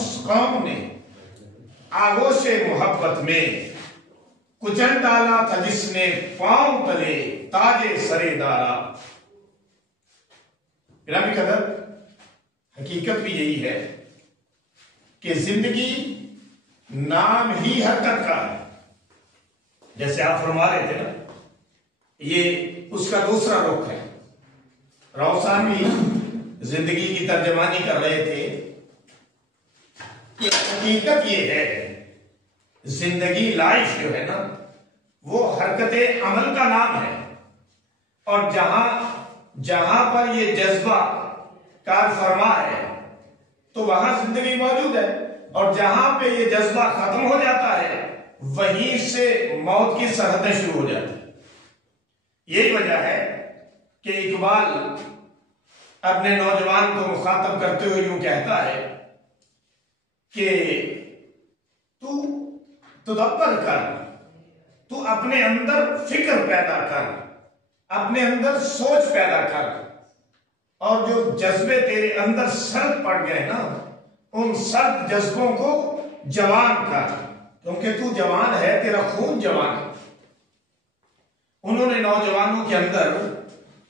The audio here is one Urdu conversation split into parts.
اس قوم نے آغوش محبت میں کچل ڈالا تھا جس نے پاؤں تلے تاج سرے دارا۔ گرامی قدر، حقیقت بھی یہی ہے کہ زندگی نام ہی حرکت کا ہے۔ جیسے آپ فرما رہے تھے نا، یہ اس کا دوسرا رخ ہے۔ روشان بھی زندگی کی ترجمانی کر رہے تھے کہ حقیقت یہ ہے، زندگی لائف جو ہے نا وہ حرکت عمل کا نام ہے، اور جہاں پر یہ جذبہ کار فرما ہے تو وہاں زندگی موجود ہے، اور جہاں پہ یہ جذبہ ختم ہو جاتا ہے وہیں سے موت کی سرحدیں شروع ہو جاتی ہیں۔ یہی وجہ ہے کہ اقبال اپنے نوجوان کو مخاطب کرتے ہوئے یوں کہتا ہے کہ تو تدبر کر، تو اپنے اندر فکر پیدا کر، اپنے اندر سوچ پیدا کر، اور جو جذبے تیرے اندر سرد پڑ گئے نا ان سرد جذبوں کو جوان کر، کیونکہ تو جوان ہے، تیرا خون جوان ہے۔ انہوں نے نوجوانوں کے اندر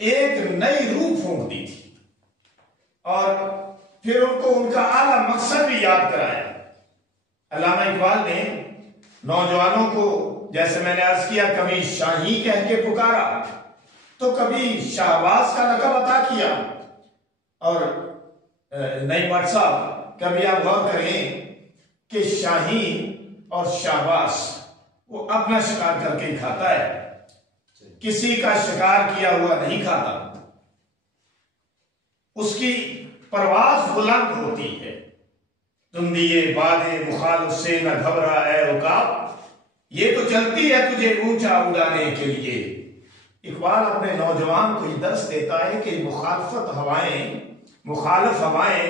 ایک نئی روح پھونک دی تھی، اور پھر ان کو ان کا اعلیٰ مقصد بھی یاد کرایا۔ علامہ اقبال نے نوجوانوں کو، جیسے میں نے عرض کیا، کبھی شاہی کہہ کے پکارا تو کبھی شہباز کا لقب عطا کیا، اور نہیں بٹ صاحب کبھی آپ غور کریں کہ شاہین اور شہباز وہ اپنا شکار کر کے ہی کھاتا ہے، کسی کا شکار کیا ہوا نہیں کھاتا۔ اس کی پرواز بلند ہوتی ہے، تم دیے بادے مخالف سے نہ گھبرا اے عقاب، یہ تو چلتی ہے تجھے اونچا اڑانے کے لیے۔ اقبال اپنے نوجوان کو یہ درس دیتا ہے کہ مخالف ہوائیں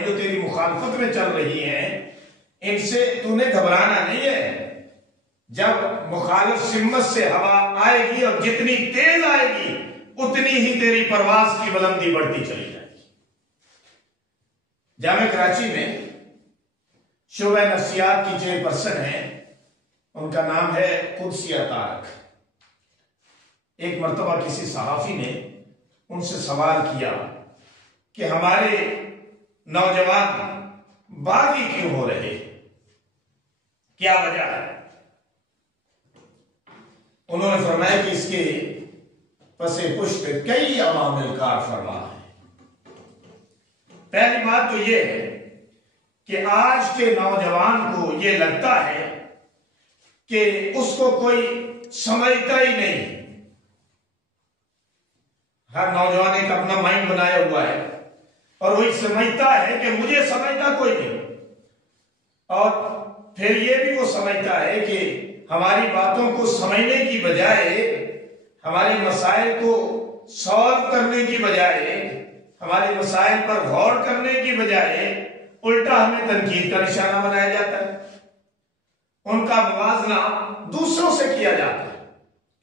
جو تیری مخالفت میں چل رہی ہیں، ان سے تو نے گھبرانا نہیں ہے۔ جب مخالف سمت سے ہوا آئے گی اور جتنی تیز آئے گی اتنی ہی تیری پرواز کی بلندی بڑھتی چلی جائے گی۔ جامعہ کراچی میں شعبہ نفسیات کی چیئرپرسن ہیں، ان کا نام ہے قدسیہ طارق۔ ایک مرتبہ کسی صحافی نے ان سے سوال کیا کہ ہمارے نوجوان باغی کیوں ہو رہے، کیا وجہ ہے؟ انہوں نے فرمایا کہ اس کے پس پشت کئی عوامل کار فرما ہے۔ پہلی بات تو یہ ہے کہ آج کے نوجوان کو یہ لگتا ہے کہ اس کو کوئی سمجھتا ہی نہیں۔ ہر نوجوان ایک اپنا مائنڈ بنایا ہوا ہے، اور وہی سمجھتا ہے کہ مجھے سمجھتا کوئی نہیں، اور پھر یہ بھی وہ سمجھتا ہے کہ ہماری باتوں کو سمجھنے کی بجائے، ہماری مسائل کو سالو کرنے کی بجائے، ہمارے مسائل پر غور کرنے کی بجائے الٹا ہمیں تنقید کا نشانہ بنایا جاتا ہے۔ ان کا موازنہ دوسروں سے کیا جاتا ہے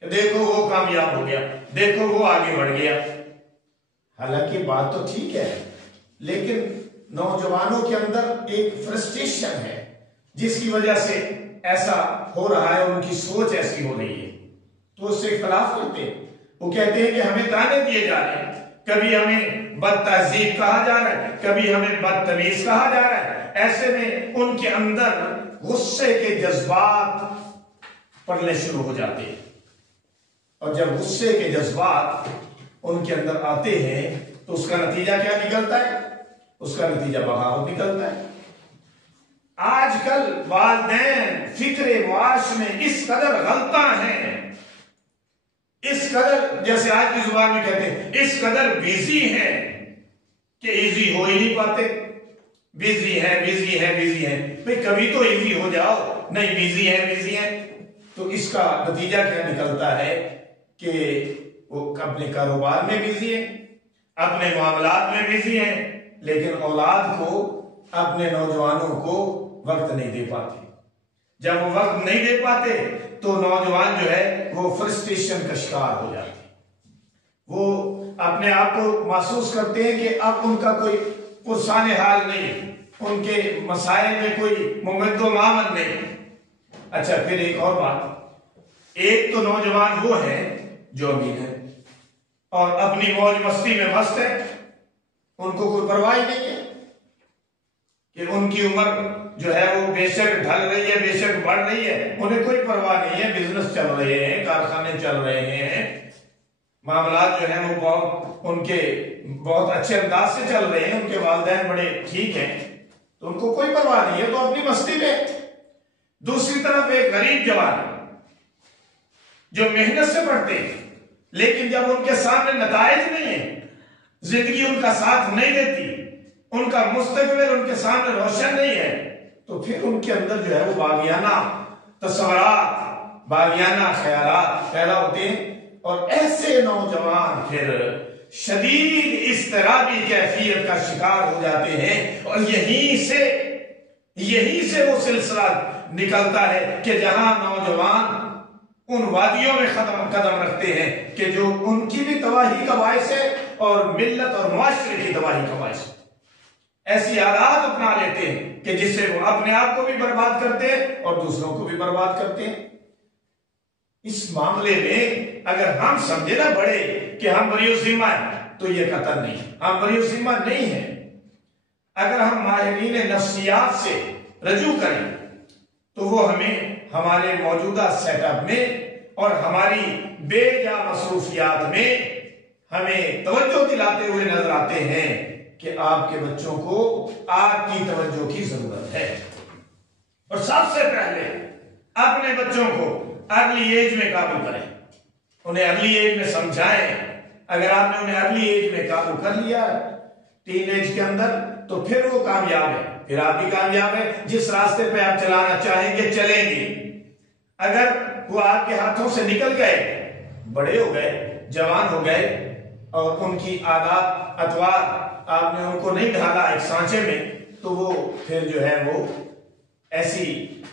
کہ دیکھو وہ کامیاب ہو گیا، دیکھو وہ آگے بڑھ گیا۔ حالانکہ بات تو ٹھیک ہے، لیکن نوجوانوں کے اندر ایک فرسٹریشن ہے جس کی وجہ سے ایسا ہو رہا ہے، ان کی سوچ ایسی ہو رہی ہے، تو اس سے اختلاف کرتے ہیں۔ وہ کہتے ہیں کہ ہمیں تانے دیے جا رہے ہیں، کبھی ہمیں بد تہذیب کہا جا رہا ہے، کبھی ہمیں بدتمیز کہا جا رہا ہے۔ ایسے میں ان کے اندر غصے کے جذبات پڑھنے شروع ہو جاتے ہیں، اور جب غصے کے جذبات ان کے اندر آتے ہیں تو اس کا نتیجہ کیا نکلتا ہے؟ اس کا نتیجہ بغاوت نکلتا ہے۔ آج کل والدین فکر معاش میں اس قدر غلطاں ہیں، اس قدر، جیسے آج کی زبان میں کہتے ہیں، اس قدر بیزی ہیں کہ ایزی ہو ہی نہیں پاتے۔ بیزی ہے بھئی کبھی تو ایزی ہو جاؤ، نہیں بیزی ہے، تو اس کا نتیجہ کیا نکلتا ہے کہ وہ اپنے کاروبار میں بیزی ہیں، اپنے معاملات میں بیزی ہیں، لیکن اولاد کو، اپنے نوجوانوں کو وقت نہیں دے پاتے۔ جب وہ وقت نہیں دے پاتے تو نوجوان جو ہے وہ فرسٹریشن کا شکار ہو جاتے ہیں، وہ اپنے آپ کو محسوس کرتے ہیں کہ اب ان کا کوئی پرسان حال نہیں، ان کے مسائل میں کوئی ممد و معامل نہیں۔ اچھا پھر ایک اور بات، ایک تو نوجوان وہ ہے جو امیر ہے اور اپنی موج مستی میں مست ہے، ان کو کوئی پرواہ نہیں ہے کہ ان کی عمر جو ہے وہ بے شک ڈھل رہی ہے، بے شک بڑھ رہی ہے، انہیں کوئی پرواہ نہیں ہے، بزنس چل رہے ہیں، کارخانے چل رہے ہیں، معاملات جو ہیں وہ ان کے بہت اچھے انداز سے چل رہے ہیں، ان کے والدین بڑے ٹھیک ہیں، تو ان کو کوئی پرواہ نہیں ہے، تو اپنی مستی میں۔ دوسری طرف ایک غریب جوان جو محنت سے پڑھتے ہیں لیکن جب ان کے سامنے نتائج نہیں ہیں، زندگی ان کا ساتھ نہیں دیتی، ان کا مستقبل ان کے سامنے روشن نہیں ہے، تو پھر ان کے اندر جو ہے وہ باغیانہ تصورات، باغیانہ خیالات پیدا ہوتے ہیں، اور ایسے نوجوان پھر شدید اضطرابی کیفیت کا شکار ہو جاتے ہیں، اور یہیں سے وہ سلسلہ نکلتا ہے کہ جہاں نوجوان ان وادیوں میں قدم رکھتے ہیں کہ جو ان کی بھی تباہی کا باعث ہے اور ملت اور معاشرے کی تباہی کا باعث ہے، ایسی عادات اپنا لیتے ہیں کہ جس سے وہ اپنے آپ کو بھی برباد کرتے ہیں اور دوسروں کو بھی برباد کرتے ہیں۔ اس معاملے میں اگر ہم سمجھے نا بڑے کہ ہم بری ذمہ ہیں، تو یہ قطع نہیں، ہم بری ذمہ نہیں ہیں۔ اگر ہم ماہرین نفسیات سے رجوع کریں تو وہ ہمیں ہمارے موجودہ سیٹ اپ میں اور ہماری بے جا مصروفیات میں ہمیں توجہ دلاتے ہوئے نظر آتے ہیں کہ آپ کے بچوں کو آپ کی توجہ کی ضرورت ہے، اور سب سے پہلے اپنے بچوں کو ارلی ایج میں قابو کریں، انہیں ارلی ایج میں سمجھائیں۔ اگر آپ نے انہیں ارلی ایج میں قابو کر لیا ٹین ایج کے اندر تو پھر وہ کامیاب ہے، پھر آپ بھی کامیاب ہے، جس راستے پہ آپ چلانا چاہیں گے چلیں گے۔ اگر وہ آپ کے ہاتھوں سے نکل گئے، بڑے ہو گئے، جوان ہو گئے، اور ان کی عادات اطوار آپ نے ان کو نہیں ڈھالا ایک سانچے میں، تو وہ پھر جو ہے وہ ایسی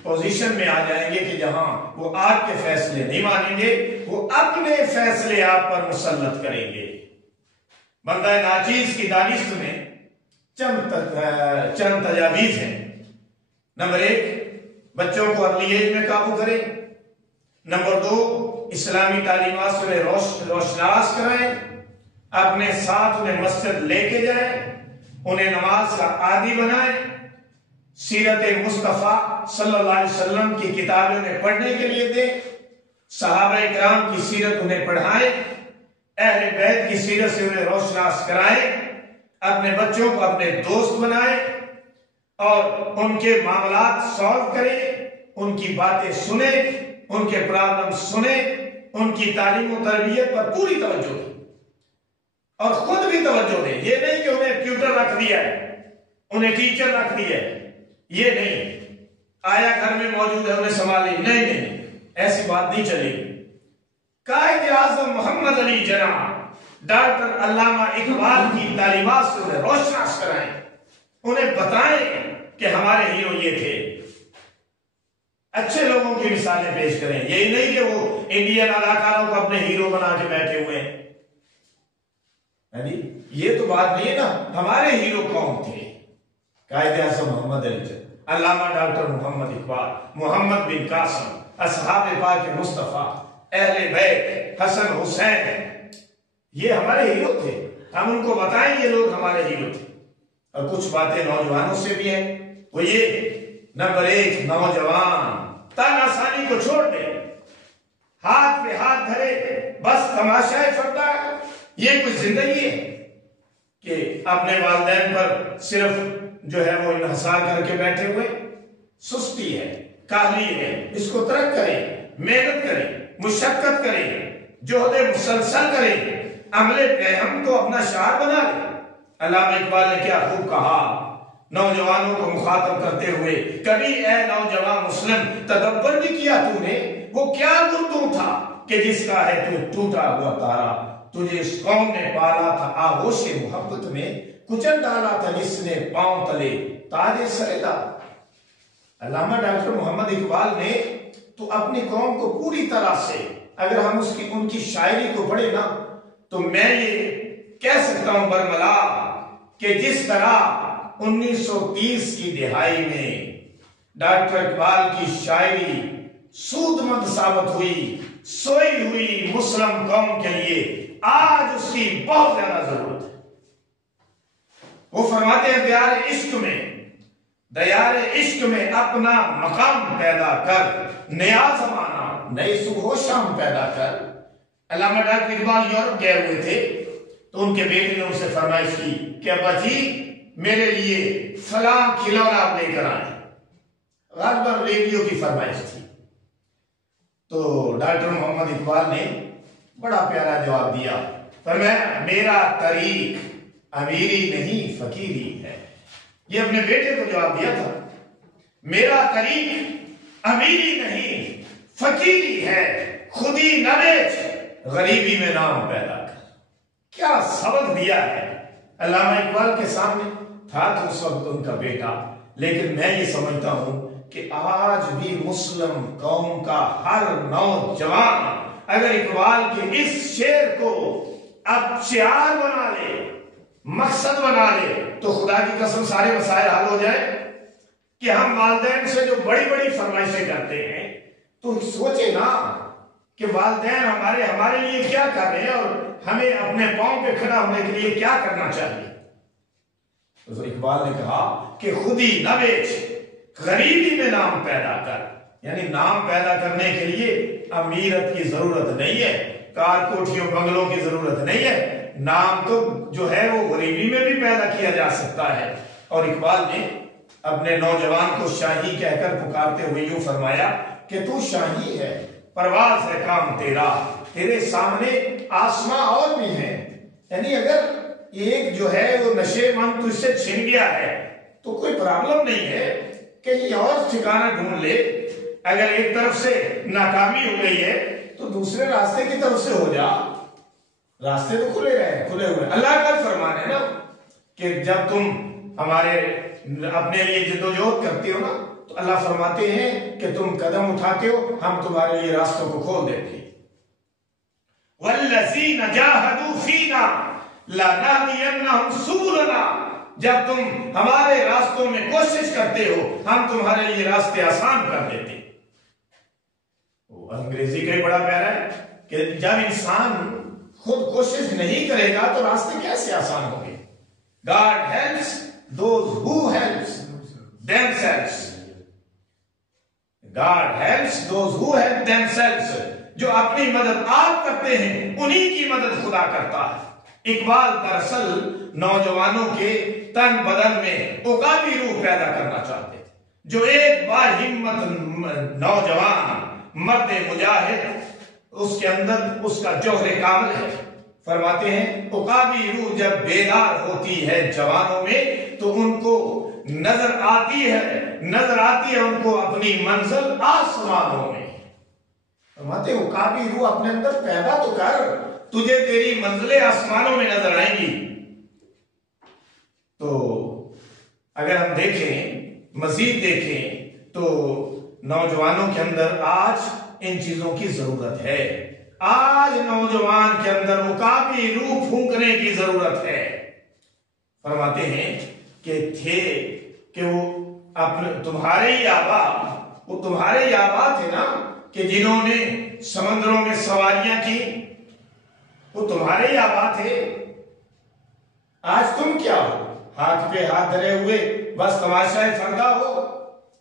پوزیشن میں آ جائیں گے کہ جہاں وہ آپ کے فیصلے نہیں مانیں گے، وہ اپنے فیصلے آپ پر مسلط کریں گے۔ بندہ ناچیز کی دانشت میں چند تجاویز ہیں۔ نمبر 1، بچوں کو ارلی ایج میں قابو کریں۔ نمبر 2، اسلامی تعلیمات سے انہیں روشناس کرائیں، اپنے ساتھ انہیں مسجد لے کے جائیں، انہیں نماز کا عادی بنائیں، سیرت مصطفیٰ صلی اللہ علیہ وسلم کی کتابیں انہیں پڑھنے کے لیے دیں، صحابہ کرام کی سیرت انہیں پڑھائیں، اہل بیت کی سیرت سے انہیں روشناس کرائیں، اپنے بچوں کو اپنے دوست بنائیں اور ان کے معاملات سالو کریں، ان کی باتیں سنیں، ان کے پرابلم سنیں، ان کی تعلیم و تربیت پر پوری توجہ دیں اور خود بھی توجہ دیں۔ یہ نہیں کہ انہیں ٹیوٹر رکھ دیا ہے، انہیں ٹیچر رکھ دیا ہے، یہ نہیں، آیا گھر میں موجود ہے انہیں سنبھالیں، نہیں، ایسی بات نہیں چلے گی۔ قائد اعظم محمد علی جناح ڈاکٹر علامہ اقبال کی تعلیمات سے انہیں روشناس کرائیں، انہیں بتائیں کہ ہمارے ہیرو یہ تھے، اچھے لوگوں کی مثالیں پیش کریں، یہی نہیں کہ وہ انڈین اداکاروں کو اپنے ہیرو بنا کے بیٹھے ہوئے ہیں۔ یہ تو بات نہیں ہے نا، ہمارے ہیرو کون تھے؟ قائد اعظم محمد علی جناح، علامہ ڈاکٹر محمد اقبال، محمد بن قاسم، اصحاب پاک مصطفیٰ، اہل بیت، حسن حسین، یہ ہمارے ہیرو تھے، ہم ان کو بتائیں یہ لوگ ہمارے ہیرو تھے۔ اور کچھ باتیں نوجوانوں سے بھی ہیں، وہ یہ، نمبر 1، نوجوان تن آسانی کو چھوڑ دے، ہاتھ پہ ہاتھ دھرے، بس تماشائے فردا، یہ کوئی زندگی ہے کہ اپنے والدین پر صرف جو ہے وہ انحصار کر کے بیٹھے ہوئے؟ سستی ہے، کاہلی ہے، اس کو ترک کریں، محنت کریں، مشقت کریں، جہد مسلسل کریں، عمل پیغام کو اپنا شعار بنا لیں۔ علامہ اقبال نے کیا خوب کہا نوجوانوں کو مخاطب کرتے ہوئے، کبھی اے نوجوان مسلم تدبر بھی کیا تو نے، وہ کیا گردوں تھا کہ جس کا ہے تو ٹوٹا ہوا تارا، تجھے اس قوم نے پالا تھا آغوش محبت میں، کچل ڈالا تھا جس نے پاؤں تلے تاج سردا۔ علامہ ڈاکٹر محمد اقبال نے تو اپنی قوم کو پوری طرح سے، اگر ہم ان کی شاعری کو پڑھیں نا تو میں یہ کہہ سکتا ہوں برملا کہ جس طرح 1930 کی دہائی میں ڈاکٹر اقبال کی شاعری سود مند ثابت ہوئی، سوئی ہوئی مسلم قوم کے لیے آج اس کی بہت زیادہ ضرورت ہے۔ وہ فرماتے ہیں دیار عشق میں اپنا مقام پیدا کر، نیا زمانہ نئی صبح و شام پیدا کر۔ علامہ ڈاکٹر اقبال یورپ گئے ہوئے تھے تو ان کے بیٹے نے ان سے فرمائش کی کہ ابا جی میرے لیے فلاں کھلونا آپ لے کر آئیں، غالباً ریڈیو کی فرمائش تھی۔ تو ڈاکٹر محمد اقبال نے بڑا پیارا جواب دیا، فرمایا میرا طریق امیری نہیں فقیری ہے۔ یہ اپنے بیٹے کو جواب دیا تھا، میرا طریق امیری نہیں فقیری ہے، خودی نہ بیچ غریبی میں نام پیدا کر۔ کیا سبق دیا ہے علامہ اقبال کے سامنے، تھا تو اس وقت ان کا بیٹا، لیکن میں یہ سمجھتا ہوں کہ آج بھی مسلم قوم کا ہر نوجوان اگر اقبال کے اس شعر کو اب شعار بنا لے، مقصد بنا لے، تو خدا کی قسم سارے مسائل حل ہو جائے۔ کہ ہم والدین سے جو بڑی بڑی فرمائشیں کرتے ہیں تو سوچے نا کہ والدین ہمارے لیے کیا کر رہے ہیں اور ہمیں اپنے پاؤں پہ کھڑا ہونے کے لیے کیا کرنا چاہیے۔ تو اقبال نے کہا کہ خودی نہ بیچ غریبی میں نام پیدا کر، یعنی نام پیدا کرنے کے لیے امیرت کی ضرورت نہیں ہے، کار کوٹھیوں بنگلوں کی ضرورت نہیں ہے، نام تو جو ہے وہ غریبی میں بھی پیدا کیا جا سکتا ہے۔ اور اقبال نے اپنے نوجوان کو شاہی کہہ کر پکارتے ہوئے یوں فرمایا کہ تو شاہی ہے، پرواز ہے کام تیرا، تیرے سامنے آسماں اور بھی ہیں۔ یعنی اگر ایک جو ہے وہ نشے من تو اس سے چھن گیا ہے تو کوئی پرابلم نہیں ہے، کہیں اور ٹھکانہ ڈھونڈ لے۔ اگر ایک طرف سے ناکامی ہو گئی ہے تو دوسرے راستے کی طرف سے ہو جا، راستے تو کھلے ہوئے۔ اللہ کا فرمان ہے نا کہ جب تم ہمارے اپنے لیے جدوجہد کرتے ہو نا تو اللہ فرماتے ہیں کہ تم قدم اٹھاتے ہو، ہم تمہارے لیے راستوں کو کھول دیتے ہیں۔ وَالَّذِينَ جَاهَدُوا فِينَا لَنَهْدِيَنَّهُمْ سُبُلَنَا، جب تم ہمارے راستوں میں کوشش کرتے ہو ہم تمہارے لیے راستے آسان کر دیتے ہیں۔ انگریزی کا ہی بڑا پیارا ہے کہ جب انسان خود کوشش نہیں کرے گا تو راستے کیسے آسان ہوں گے۔ God helps those who helps themselves. God helps those who help themselves. جو اپنی مدد آپ کرتے ہیں انہی کی مدد خدا کرتا ہے۔ اقبال دراصل نوجوانوں کے تن بدن میں عقابی روح پیدا کرنا چاہتے تھے، جو ایک بار ہمت نوجوان مرد مجاہد اس کے اندر اس کا جوہر کامل ہے۔ فرماتے ہیں عقابی روح جب بیدار ہوتی ہے جوانوں میں تو ان کو نظر آتی ہے ان کو اپنی منزل آسمانوں میں۔ فرماتے ہیں عقابی روح اپنے اندر پیدا تو کر، تجھے تیری منزلیں آسمانوں میں نظر آئیں گی۔ تو اگر ہم مزید دیکھیں تو نوجوانوں کے اندر آج ان چیزوں کی ضرورت ہے۔ آج نوجوان کے اندر عقابی روح پھونکنے کی ضرورت ہے۔ فرماتے ہیں کہ وہ تمہارے ہی آبا تھے نا کہ جنہوں نے سمندروں میں سواریاں کی، وہ تمہارے ہی آبا تھے۔ آج تم کیا ہو؟ ہاتھ پہ ہاتھ دھرے ہوئے بس تماشائے فردا ہو۔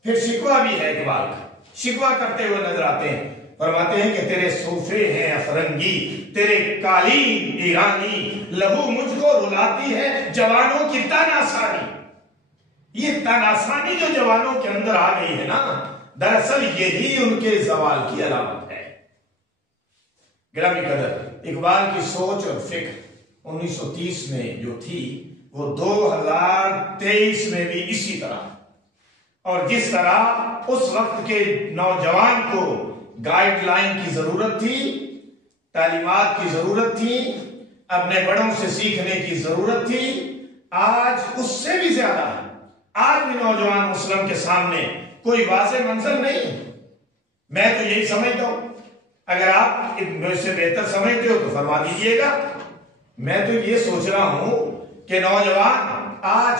پھر شکوہ بھی ہے اقبال کا، شکوہ کرتے ہوئے نظر آتے ہیں۔ فرماتے ہیں کہ تیرے صوفے ہیں افرنگی، تیرے قالین ایرانی، لہو مجھ کو رلاتی ہے جوانوں کی تن آسانی۔ یہ تن آسانی جو جوانوں کے اندر آ گئی ہے نا، دراصل یہی ان کے زوال کی علامت ہے۔ گرامی قدر، اقبال کی سوچ اور فکر 1930 میں جو تھی وہ 2023 میں بھی اسی طرح، اور جس طرح اس وقت کے نوجوان کو گائیڈ لائن کی ضرورت تھی، تعلیمات کی ضرورت تھی، اپنے بڑوں سے سیکھنے کی ضرورت تھی، آج اس سے بھی زیادہ ہے۔ آج بھی نوجوان مسلم کے سامنے کوئی واضح منظر نہیں۔ میں تو یہی سمجھتا ہوں، اگر آپ مجھ سے بہتر سمجھتے ہو تو فرما دیجئے گا۔ میں تو یہ سوچ رہا ہوں کہ نوجوان آج